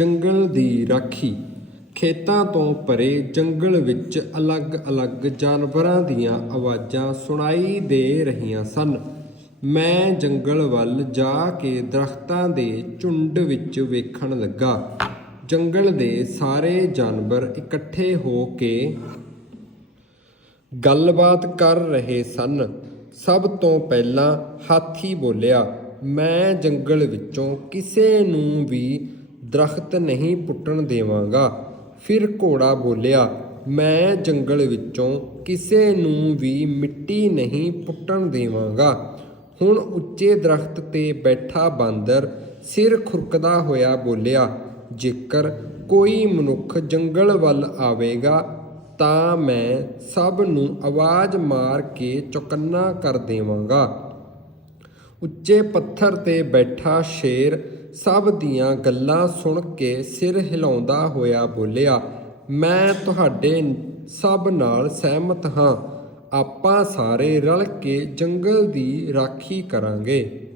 ਜੰਗਲ ਦੀ ਰਾਖੀ। ਖੇਤਾਂ ਤੋਂ ਪਰੇ ਜੰਗਲ ਵਿੱਚ ਅਲੱਗ-ਅਲੱਗ ਜਾਨਵਰਾਂ ਦੀਆਂ ਆਵਾਜ਼ਾਂ ਸੁਣਾਈ ਦੇ ਰਹੀਆਂ ਸਨ। ਮੈਂ ਜੰਗਲ ਵੱਲ ਜਾ ਕੇ ਦਰਖਤਾਂ ਦੇ ਝੁੰਡ ਵਿੱਚ ਵੇਖਣ ਲੱਗਾ। ਜੰਗਲ ਦੇ ਸਾਰੇ ਜਾਨਵਰ ਇਕੱਠੇ ਹੋ ਕੇ ਗੱਲਬਾਤ ਕਰ ਰਹੇ ਸਨ। ਸਭ ਤੋਂ ਪਹਿਲਾਂ ਹਾਥੀ ਬੋਲਿਆ, ਮੈਂ ਜੰਗਲ ਵਿੱਚੋਂ ਕਿਸੇ ਨੂੰ ਵੀ ਦਰਖਤ ਨਹੀਂ ਪੁੱਟਣ ਦੇਵਾਂਗਾ। ਫਿਰ ਘੋੜਾ ਬੋਲਿਆ, ਮੈਂ ਜੰਗਲ ਵਿੱਚੋਂ ਕਿਸੇ ਨੂੰ ਵੀ ਮਿੱਟੀ ਨਹੀਂ ਪੁੱਟਣ ਦੇਵਾਂਗਾ। ਹੁਣ ਉੱਚੇ ਦਰਖਤ ਤੇ ਬੈਠਾ ਬਾਂਦਰ ਸਿਰ ਖੁਰਕਦਾ ਹੋਇਆ ਬੋਲਿਆ, ਜੇਕਰ ਕੋਈ ਮਨੁੱਖ ਜੰਗਲ ਵੱਲ ਆਵੇਗਾ, ਤਾਂ ਮੈਂ ਸਭ ਨੂੰ ਆਵਾਜ਼ ਮਾਰ ਕੇ ਚੌਕੰਨਾ ਕਰ ਦੇਵਾਂਗਾ। ਉੱਚੇ ਪੱਥਰ ਤੇ ਬੈਠਾ ਸ਼ੇਰ ਸਭ ਦੀਆਂ ਗੱਲਾਂ ਸੁਣ ਕੇ ਸਿਰ ਹਿਲਾਉਂਦਾ ਹੋਇਆ ਬੋਲਿਆ, ਮੈਂ ਤੁਹਾਡੇ ਸਭ ਨਾਲ ਸਹਿਮਤ ਹਾਂ। ਆਪਾਂ ਸਾਰੇ ਰਲ ਕੇ ਜੰਗਲ ਦੀ ਰਾਖੀ ਕਰਾਂਗੇ।